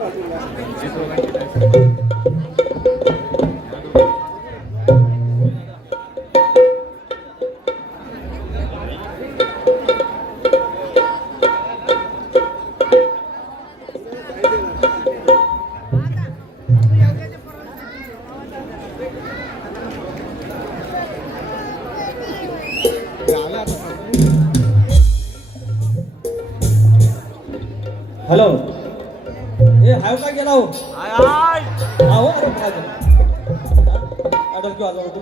Hello ए हाय काय गेला हो हाय हाय आहो अरे काय क्यों आलो तू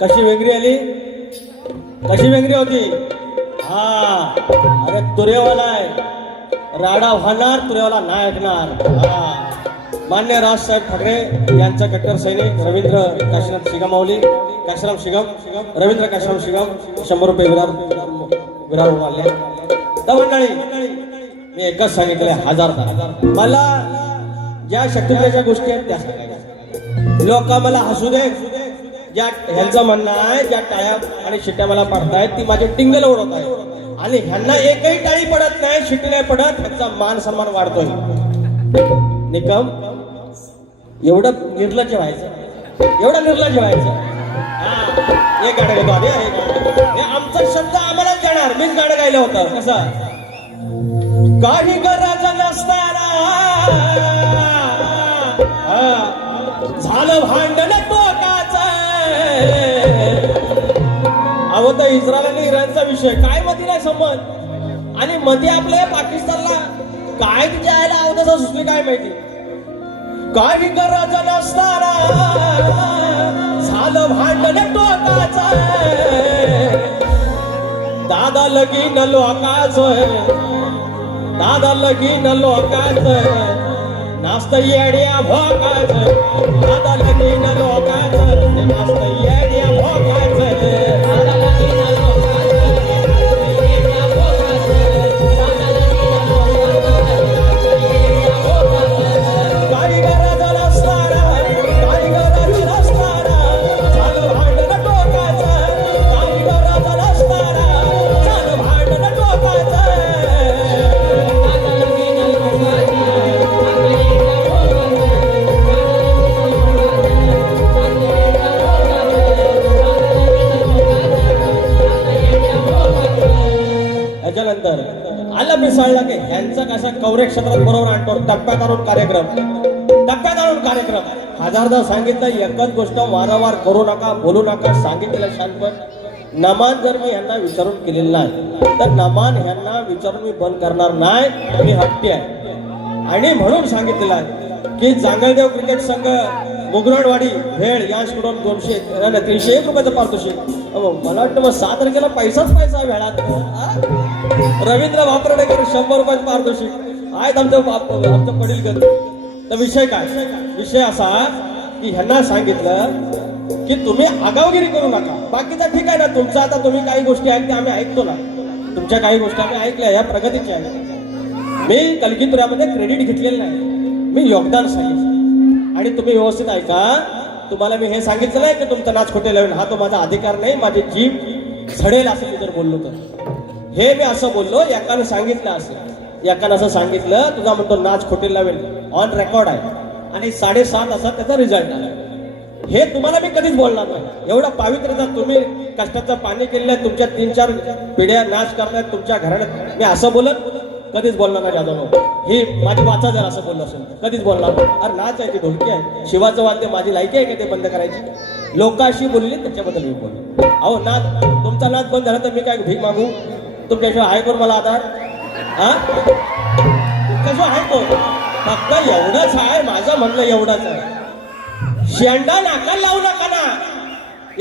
कशी वेगळी आली कशी वेगळी होती हा अरे तुरेवाला आहे राडा होणार तुरेवाला नाही ऐकणार हा मान्य राजसाहेब ठाकरे यांचा कट्टर सैनिक रवींद्र काशीनाथ शिगामावली काशीराम शिगम रवींद्र काशीराम शिगम 100 रुपये विरार मारले तर मंडळी मी एकच सांगितले हजार मला ज्या शक्तीच्या गोष्टी आहेत त्या सांगायच्या लोक मला हसू दे ज्या ह्यांचं म्हणणं आहे ज्या टाळ्या आणि शिट्ट्या मला पडतायत ती माझी टिंगल ओढत आहे आणि ह्यांना एकही टाळी पडत नाही शिट्टी नाही पडत ह्यांचा मान सन्मान वाढतोय निकम एवढं निर्लज्ज व्हायचं एवढं निर्लज्ज व्हायचं हा एक गाणं घेतो आधी हे आमचा शब्द आम्हालाच जाणार मीच गाणं गायलं होतं कसं काही गरज नसताना झालं भांडण अहो तर इस्रायल आणि इराणचा विषय काय मध्ये नाही संबंध आणि मध्ये आपल्या पाकिस्तानला काय तिच्या आयला अवधसा सुचली काय माहिती काही गरज नसताना झालं भांडण टोकाचं दादा लगीन लोकाचं दादा लगीन लोकाचं नास्त येड्या भोकाचं दादा लगीन लोकाचं नास्त येड्या भोकाचं आला मिसळला की ह्यांचा कसा कवरे क्षेत्रात बरोबर आणतो टप्प्यात आणून कार्यक्रम हजारदा सांगितलं एकच गोष्ट वारंवार करू नका बोलू नका सांगितलेलं शानपण नमान जर मी ह्यांना विचारून केलेलं नाही तर नमान ह्यांना विचारून मी बंद करणार नाही मी हट्टी आहे आणि म्हणून सांगितलेलं आहे की जांगळदेव क्रिकेट संघ मुगरणवाडी भेळ यांच्याकडून 301 रुपयाचं पारितोषिक मला वाटतं मग 7 तारखेला पैसाच पैसा भेळात रवींद्र वापरडेकर 100 रुपयाचं पारितोषिक आहेत आमचं पडील गत तर विषय काय विषय असा की ह्यांना सांगितलं की तुम्ही आगावगिरी करू नका बाकीचा ठीक आहे ना तुमचं आता तुम्ही काही गोष्टी ऐकते आम्ही ऐकतो ना तुमच्या काही गोष्टी आम्ही ऐकल्या या प्रगतीच्या आहेत मी कलगीतुऱ्यामध्ये क्रेडिट घेतलेलं नाही मी योगदान सांगितलं आणि तुम्ही व्यवस्थित ऐका तुम्हाला मी हे सांगितलं आहे की तुमचा नाच खोटे लावेल हा तो माझा अधिकार नाही माझी जीभ झडेल असं मी जर बोललो तर हे मी असं बोललो एकाने सांगितलं असं एकानं असं सांगितलं तुझा म्हणतो नाच खोटे लावेल ऑन रेकॉर्ड आहे आणि 7.5 असा त्याचा रिझल्ट आला हे तुम्हाला मी कधीच बोलणार नाही एवढा पावित्र्यता तुम्ही कष्टाचं पाणी केलेलं आहे तुमच्या 3-4 पिढ्या नाच करतायत तुमच्या घराण्यात मी असं बोलत कधीच बोलणार नाही जाधव ही माझी वाचा जर असं बोललं असेल कधीच बोलणार नाही. अरे नाच आहे ती ढोलकी आहे शिवाचं वाद्य माझी लायकी आहे का ते बंद करायची लोकांशी बोलली त्याच्याबद्दल मी बोललो. अहो नाच तुमचा नाच बंद झाला तर मी काय भीक मागू तुमच्याशिवाय आहे कोण मला आधार हा तुमच्याशिवाय आहे कोण फक्त एवढंच आहे माझं म्हणणं एवढंच आहे शेंडा नाकाला लावू नका ना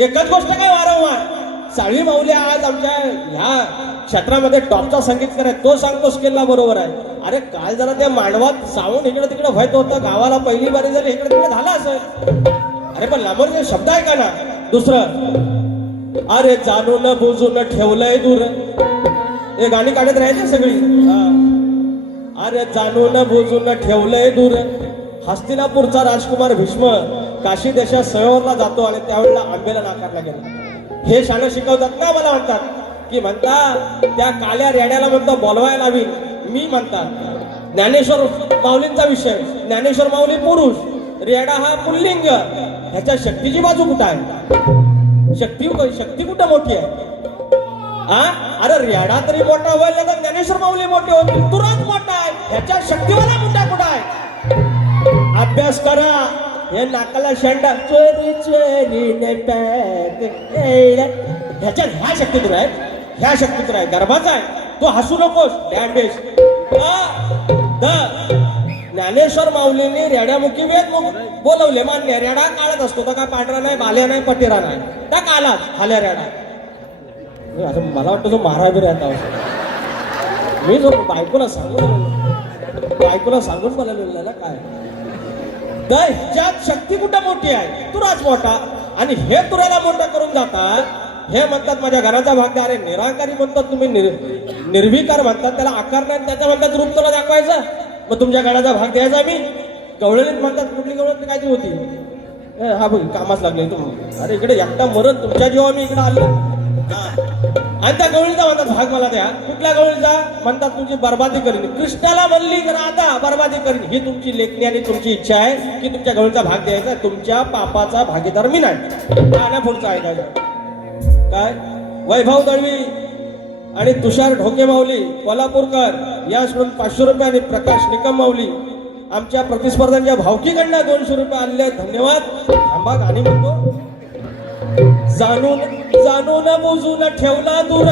एकच गोष्ट काय वारंवार साळवी माऊली आज आमच्या ह्या क्षेत्रामध्ये टॉपचा संगीतकार आहे तो सांगतो स्केलला बरोबर आहे. अरे काल जरा त्या मांडवात साऊंड इकडे तिकडे व्हायचं होतं गावाला पहिली बारी जर इकडे तिकडे झाला असेल अरे पण लांबवर शब्द आहे का ना दुसरं अरे जाणून बुजून ठेवलंय दूर हे गाणी काढत राहायची सगळी अरे जाणून बुजून ठेवलंय दूर हस्तिनापूरचा राजकुमार भीष्म काशी देशात सरोवरला जातो आणि त्यावेळेला आंबेला नाकारला गेला. हे शाणं शिकवतात ना मला म्हणतात की म्हणतात त्या काळ्या रेड्याला म्हणतो बोलवायला हवी मी म्हणतात ज्ञानेश्वर माऊलींचा विषय ज्ञानेश्वर माऊली पुरुष रेडा हा पुल्लिंग ह्याच्या शक्तीची बाजू कुठं आहे शक्ती कुठं मोठी आहे अरे रेडा तरी मोठा व्हायला तर ज्ञानेश्वर माऊली मोठे होतील तुरंत मोठा आहे ह्याच्या शक्तीवाला मोठा कुठं आहे अभ्यास करा हे नाकाला शेंडा चोरी चोरी ह्याच्या ह्या शक्तीतून आहे ह्या शक्तीतून आहे गर्भाचा आहे तो हसू नकोस डॅमेज ज्ञानेश्वर माऊलीने रेड्यामुखी वेद बोलवले मान्य रेडा काळत असतो तर काय पांढरा नाही बाल्या नाही पटेरा नाही त्या कालात हाल्या रेडा असं मला वाटतं तो महाराज राहता मी जो बायकोला सांगून बोलायला ना काय तर ह्याच्यात शक्ती कुठं मोठी आहे तुराच मोठा आणि हे तुराला मोठा करून जातात हे म्हणतात माझ्या घराचा भाग अरे निराकारी म्हणतात तुम्ही निर्विकार म्हणतात त्याला आकार नाही त्याच्या म्हणतात रूप तुला दाखवायचं मग तुमच्या घराचा भाग द्यायचा मी गवळणीत म्हणतात कुठली गवळणी कायची होती हा बघ कामाच लागले तुम्ही अरे इकडे एकटा मरण तुमच्या जेव्हा मी इकडे आलो आणि त्या गवळीचा म्हणतात भाग मला द्या कुठल्या गवळीचा म्हणतात तुमची बर्बादी करीन कृष्णाला म्हणली राधा बर्बादी करीन ही तुमची लेखणी आणि तुमची इच्छा आहे की तुमच्या गवळीचा भाग द्यायचा तुमच्या पापाचा भागीदार मी नाही पुढचा आहे काय वैभव दळवी आणि तुषार ढोके माऊली कोल्हापूरकर या सोडून 500 रुपये आणि प्रकाश निकम माऊली आमच्या प्रतिस्पर्ध्यांच्या भावकीकडनं 200 रुपये आलेले धन्यवाद थांबा गाणी म्हणतो जाणून बुजून ठेवला दूर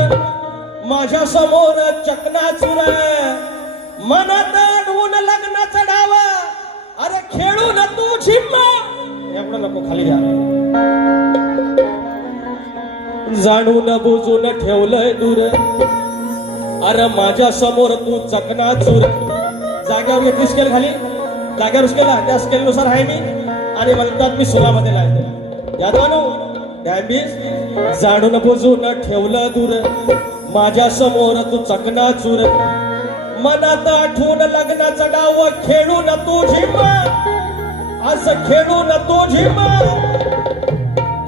माझ्या समोर चकनाचूर मनात अडवून लग्नाचा डावा अरे खेळून तू झिम्मा एवढं नको खाली घ्या जाणून बुजून ठेवलंय दूर अरे माझ्या समोर तू चकनाचूर जाग्यावर घेतली स्केल खाली जाग्यावर स्केल त्या स्केल नुसार आहे मी आणि म्हणतात मी सुरामध्ये लावतो यादवानो जाणून बुजून ठेवलं दूर माझ्या समोर तू चकनाचूर मनात आठवून लग्नाचा डाव खेळून तू झिम्मा असं खेळून तू झिम्मा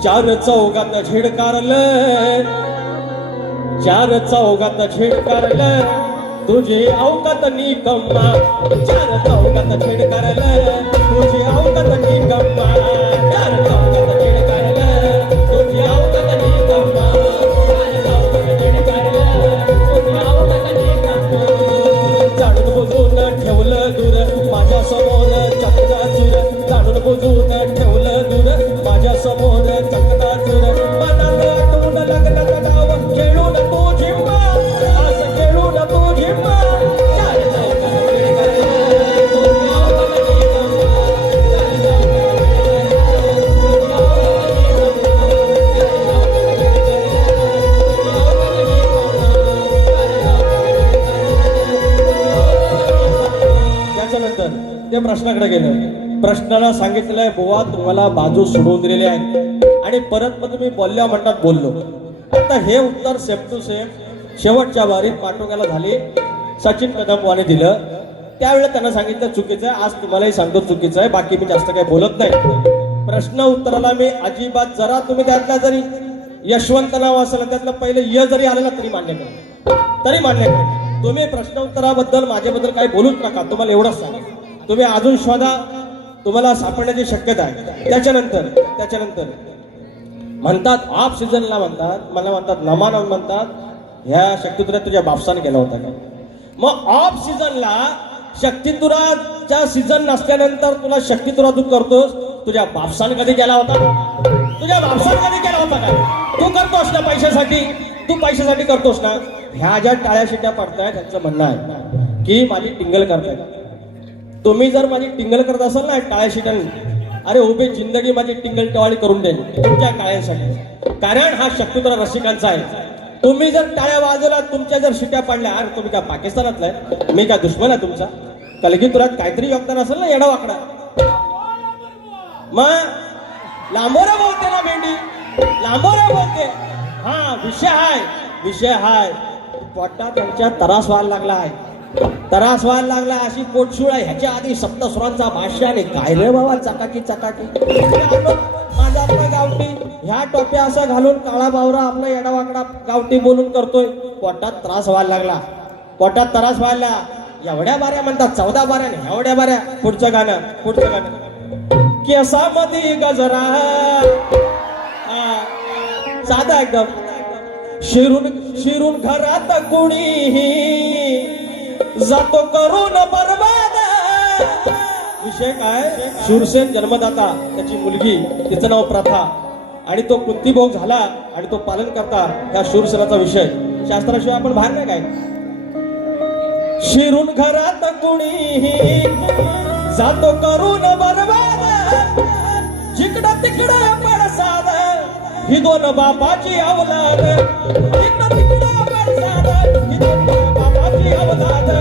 चार चौघात झिडकारलं चार चौघात झिडकारलं तुझी अवकात निकम्मा चार चौघात झिडकारलं तुझी अवकात निकम्मा चार चौघात झिडकारलं तुझी अवकात निकम्मा जाणून बुजून ठेवलं दूर माझ्या समोर चकनाचूर जाणून बुजून ठेवलं दूर माझ्या समोर चकनाचूर मनात आठवून लग्नाचा डाव खेळून तू झिम्मा असं खेळून तू झिम्मा त्याच्यानंतर ते प्रश्नाकडे गेलं प्रश्नाला सांगितलंय बुवा तुम्हाला बाजू सोडवून दिलेली आहे आणि परत मग तुम्ही बोलल्या म्हणतात बोललो आता हे उत्तर सेम टू सेम शेवटच्या वारीत पाटोग्याला झाली सचिन कदमवाने दिलं त्यावेळेला त्यांना सांगितलं चुकीचं आहे आज तुम्हालाही सांगतो चुकीचं आहे बाकी मी जास्त काही बोलत नाही प्रश्न उत्तराला मी अजिबात जरा तुम्ही त्यातला जरी यशवंत नाव असेल त्यातलं पहिले य जरी आलेला तरी मान्य करा तुम्ही प्रश्न उत्तराबद्दल माझ्याबद्दल काही बोलूच नका तुम्हाला एवढंच सांगा तुम्ही अजून शोधा तुम्हाला सापडण्याची शक्यता आहे त्याच्यानंतर म्हणतात ऑफ सीझनला म्हणतात मला म्हणतात नमान म्हणतात ह्या शक्तिपुत्रात तुझ्या बापसाने केला होता का मग ऑफ सीझनला शक्तितुराच्या सीझन नसल्यानंतर तुला शक्तितुरा तू करतोस. तुझ्या बापसाने कधी केला होता? तुझ्या बापसाने कधी केला होता काय? तू करतोस ना पैशासाठी, तू पैशासाठी करतोस ना. ह्या ज्या टाळ्या शिट्या पडतायत त्यांचं म्हणणं आहे की माझी टिंगल करतायत. तुम्ही जर माझी टिंगल करत असाल ना टाळ्या शिट्या, अरे उभी जिंदगी माझी टिंगल टवाळी करून देईल तुमच्या टाळ्यांसाठी. कारण हा शक्तितुरा रसिकांचा आहे. तुम्ही जर टाळ्या वाजवला, तुमच्या जर शिट्या पडल्या, अरे तुम्ही काय पाकिस्तानातला आहे? मी काय दुश्मन आहे तुमचा? कलगीतुरात काहीतरी योगदान असेल ना येडा वाकडा. मग लांबोरा बोलते ना भेंडी, लांबोरा बोलते. हा विषय हाय पोटात त्यांच्या त्रास व्हायला लागला आहे, त्रास व्हायला लागला. अशी पोटशुळ आहे. ह्याच्या आधी सप्तस्वरांचा भाष्य आणि काय रे बाबा चकाकी चकाकी. माझा आपला गावठी ह्या टोप्या असं घालून काळा बावरा आपला येडावाकडा गावठी बोलून करतोय. पोटात त्रास व्हायला लागला, पोटात त्रास व्हायला. एवढ्या बाऱ्या म्हणतात 14 बाऱ्या, एवढ्या बाऱ्या. पुढचं गाणं केसामध्ये गजरा, साधा एकदम. शिरून घरात कुणीही जातो करून बरबाद. विषय काय? शूरसेन जन्मदाता, त्याची मुलगी, तिचं नाव प्रथा, आणि तो कुंतीभोग झाला आणि तो पालन करता. ह्या शूरसेनाचा विषय शास्त्राशिवाय आपण बाहेर नाही काय. शिरून घरात कुणीही जातो करून बरबाद, जिकडं तिकडं पडसाद, ही दोन बापाची अवलाद. जिकडं तिकडं पडसाद, ही दोन बापाची अवलाद.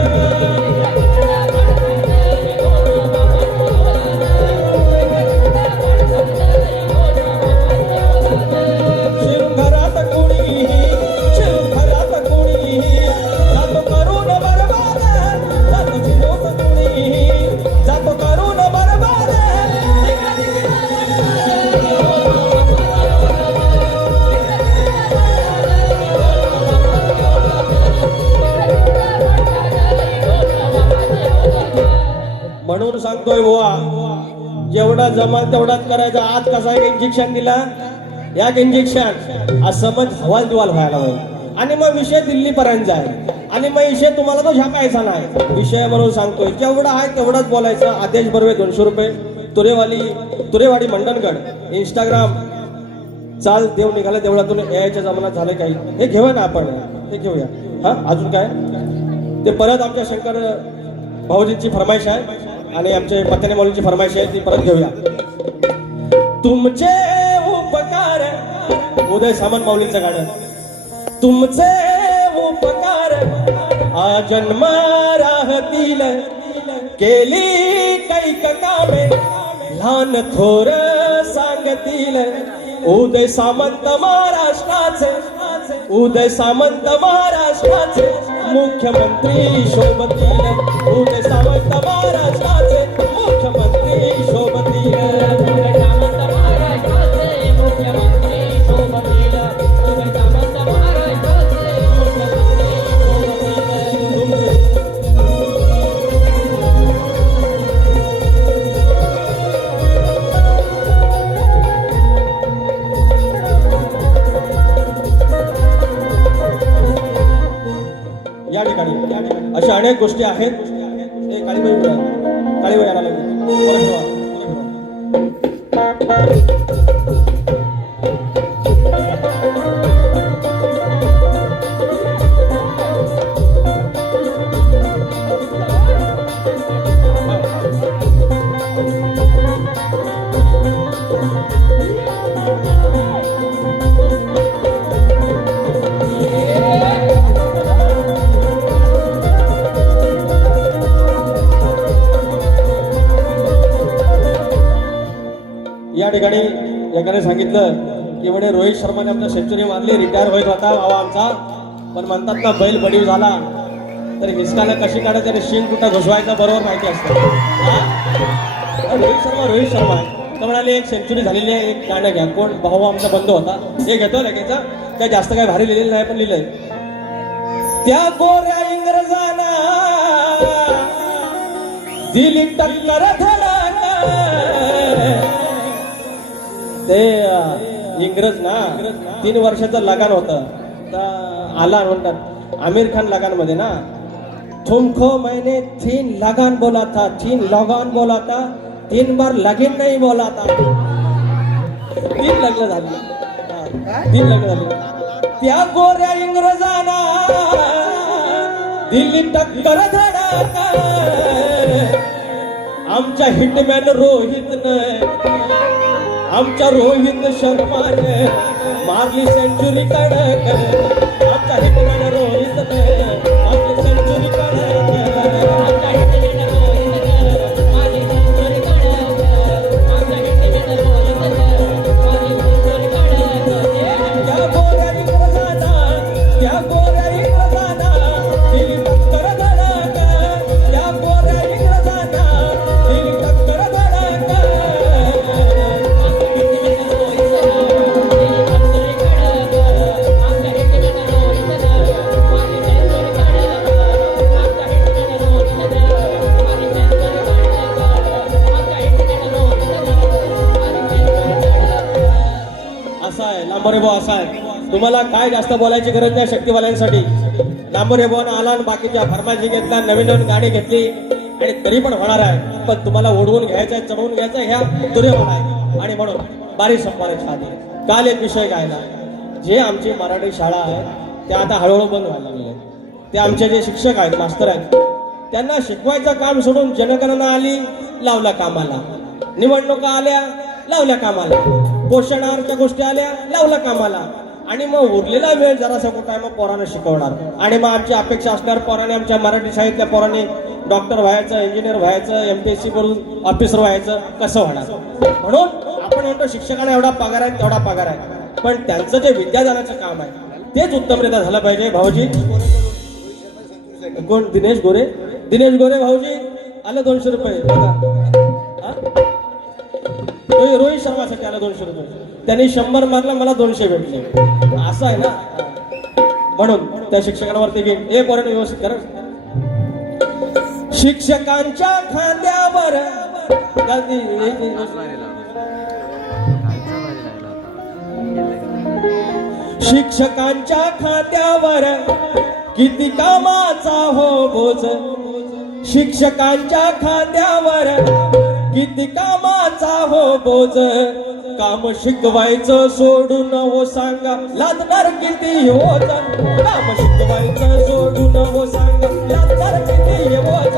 म्हणून सांगतोय बुवा, जेवढा जमाल तेवढाच करायचा. आज कसा एक इंजेक्शन दिला, या इंजेक्शन आज समज हवाल दिवाल व्हायला होईल आणि मग विषय दिल्लीपर्यंत जाईल आणि मग विषय तुम्हाला तो झाकायचा नाही. विषय म्हणून सांगतोय जेवढा आहे तेवढाच बोलायचं. आदेश बर्वे 200 रुपये. तुरेवाडी मंडणगड इंस्टाग्राम. चाल देव निघाला देवळातून यायच्या जमान्यात झालं काही. हे घेऊया ना आपण, हे घेऊया. हा अजून काय ते परत आमच्या शंकर भाऊजींची फरमाईश आहे आणि आमचे पत्याने मौलींची फरमाईश आहे, ती परत घेऊया. तुमचे उपकार, उदय सामंत माऊलींचं गाणं. तुमचे उपकार आजन्म राहतील, केली कैक कामे लहान थोर सांगतील. उदय सामंत महाराष्ट्राचे, उदय सामंत महाराष्ट्राचे मुख्यमंत्री शोभतील. उदय सामंत महाराष्ट्राचे मुख्यमंत्री शोभतील. उदय सामंत महाराष्ट्राचे मुख्यमंत्री शोभतील. उदय सामंत महाराष्ट्राचे मुख्यमंत्री या ठिकाणी अशा अनेक गोष्टी आहेत. काळीबाई आला या ठिकाणी एकाने सांगितलं की म्हणे रोहित शर्माने आपल्या सेंचुरी मारली, रिटायर होत होता भावा आमचा, पण म्हणतात ना बैल बडीव झाला तर हिसकाला कशी काढत त्याने शिंग कुठं घुसवायचा बरोबर माहिती असतं. रोहित शर्मा आहे तर म्हणाले एक सेंचुरी झालेली आहे, एक गाणं घ्या. कोण भाऊ आमचा बंद होता, हे घेतो लगेच. काय जास्त काय भारी लिहिलेलं नाही पण लिहिलंय. त्या गोऱ्या इंग्रजांना दिली टक्कर धडाका. ते इंग्रज ना 3 वर्षाचं लगान होतं, आला म्हणतात आमिर खान लगान मध्ये ना, तुमको मैंने 3 लगान बोला था, 3 लगान बोला था, 3 बार लगीन नहीं बोला था. 3 लग्न झाली. 3 लग्न झाली. त्या गोऱ्या इंग्रजाना दिल्ली टक्कर धडाका. आमच्या हिटमॅन रोहितनं, आमच्या रोहित शर्माने मारली सेंचुरी कडक. आमच्या हिटमॅन रोहितनं मारली सेंचुरी कडक. त्या गोऱ्या इंग्रजांना, त्या गोऱ्या इंग्रजांना दिली टक्कर धडाक. त्या गोऱ्या इंग्रजांना दिली टक्कर धडाक. असा आहे लांबरे भाऊ, असा आहे. तुम्हाला काय जास्त बोलायची गरज नाही शक्तीवाल्यांसाठी. लांबरे भाऊ आला आणि बाकीच्या फरमाशी घेतल्या, नवीन नवीन गाडी घेतली आणि तरी पण होणार आहे. पण तुम्हाला ओढवून घ्यायचंय, चढवून घ्यायचं ह्या दुर्योधन आहे. आणि म्हणून बारी संपवायची आधी काल एक विषय गायला. जे आमची मराठी शाळा आहे त्या आता हळूहळू बंद व्हायला लागले. ते आमचे जे शिक्षक आहेत, मास्तर आहेत, त्यांना शिकवायचं काम सोडून जनगणना आली, लावला कामाला. निवडणुका आल्या, लावल्या कामाला. पोषण आहारच्या गोष्टी आल्या, लावला कामाला. आणि मग उरलेला वेळ जरासा कुठं आहे, मग पोरांना शिकवणार. आणि मग आमची अपेक्षा असणार, पोराने आमच्या मराठी शाळेतल्या पोरांनी डॉक्टर व्हायचं, इंजिनियर व्हायचं, MPSC करून ऑफिसर व्हायचं, कसं होणार. म्हणून आपण म्हणतो शिक्षकांना एवढा पगार आहे, तेवढा पगार आहे. पण त्यांचं जे विद्यादानाचं काम आहे तेच उत्तमरित्या झालं पाहिजे. भाऊजी कोण? दिनेश गोरे. दिनेश गोरे भाऊजी आलं 200 रुपये. रोहित शर्मासाठी आलं 200 रुपये. त्यांनी 100 मारला, मला 200 भेटले. असं आहे ना. म्हणून त्या शिक्षकांवरती घेईन. हे पोरांनी व्यवस्थित करा. शिक्षकांच्या खांद्यावर शिक्षकांच्या खांद्यावर किती कामाचा हो बोज. शिक्षकांच्या खांद्यावर किती कामाचा हो बोज. काम शिकवायचं सोडून हो सांगा, लागणार किती ओझ. काम शिकवायचं सोडून हो सांगा, लागणार किती ओझ.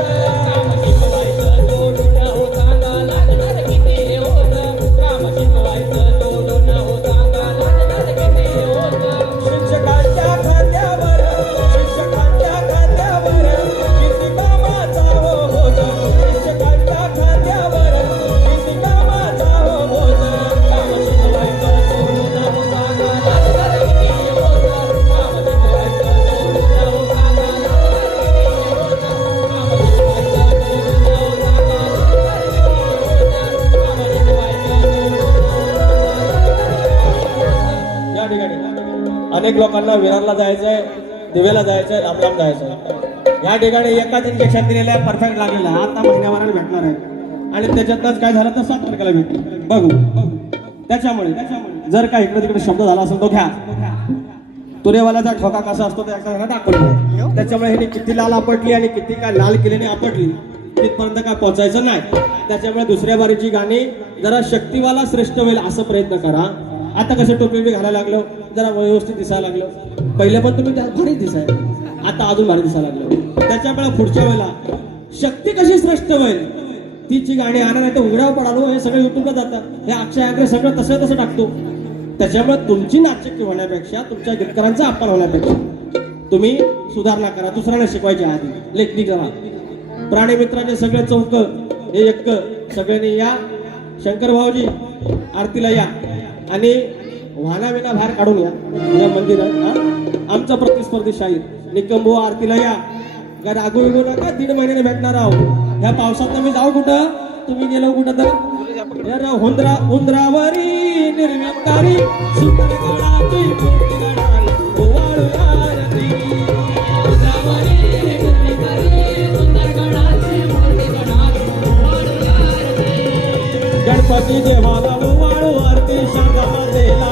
काम शिकवायचं सोडून हो सांगा, लागणार किती ओझ. काम शिकवायचं सोडून हो सांगा, लागणार किती ओझ. शिक्षकांच्या खांद्यावर, शिक्षकांच्या खांद्यावर किती कामाचा हो बोज. शिक्षकांच्या खांद्यावर किती कामाचा हो बोज. काम शिकवायचं सोडून हो सांगा, लागणार किती ओझ. काम शिकवायचं सोडून हो सांगा, लागणार या ठिकाणी अनेक लोकांना विरारला जायचंय, दिवेला जायचंय, लांब जायचंय. या ठिकाणी एकाच इंजेक्शन दिलेलं आहे, परफेक्ट लागलेलं आहे. आता महिन्याभराने भेटणार आहे. आणि त्याच्यातच काय झालं तर 7 तारखेला भेटतो. बघू. त्याच्यामुळे जर का इकडे तिकडे शब्द झाला असेल तो घ्या. तुरेवाल्याचा ठोका कसा असतो ते एकदा दाखवलं. त्याच्यामुळे ह्याने किती लाल आपटली आणि किती काय लाल केल्याने आपटली तिथपर्यंत काय पोहोचायचं नाही. त्याच्यामुळे दुसऱ्या बारीची गाणी जरा शक्तीवाला श्रेष्ठ होईल असं प्रयत्न करा. आता कसं टोपी बी घालायला लागलो, जरा व्यवस्थित दिसायला लागलो. पहिले पण तुम्ही त्यात भारी दिसाय, आता अजून भारी दिसायला लागलो. त्याच्यामुळे पुढच्या वेळेला शक्ती कशी श्रेष्ठ होईल तिची गाणी आणा, नाही तर उघड्यावर पडालो. हे सगळं युट्यूबला जातं. हे अक्षय आग्रे सगळं तसं टाकतो. त्याच्यामुळे तुमची नाचक्की होण्यापेक्षा, तुमच्या गीतकारांचा अपमान होण्यापेक्षा तुम्ही सुधारणा करा. दुसऱ्यांना शिकवायच्या आधी लेखनी करा. प्राणी मित्राचे सगळे चौक हे एक सगळ्यांनी या. शंकर भाऊजी आरतीला या आणि वाहना विना बाहेर काढून या मंदिरात. आमचा प्रतिस्पर्धी शाहीर निकंबो आरतीला या. काय रागू विगू नका, 1.5 महिन्याने भेटणार आहोत. ह्या पावसात मी जाऊ कुठं, तुम्ही गेलो कुठं तर उंदरावरी निर्विकारी सुंदर गडाची मूर्ती गडाल ओवाळू आरती. उंदरावरी निर्विकारी सुंदर गडाची मूर्ती गडाल ओवाळू आरती. गणपती देवाला ओवाळू आरती. शांतादेला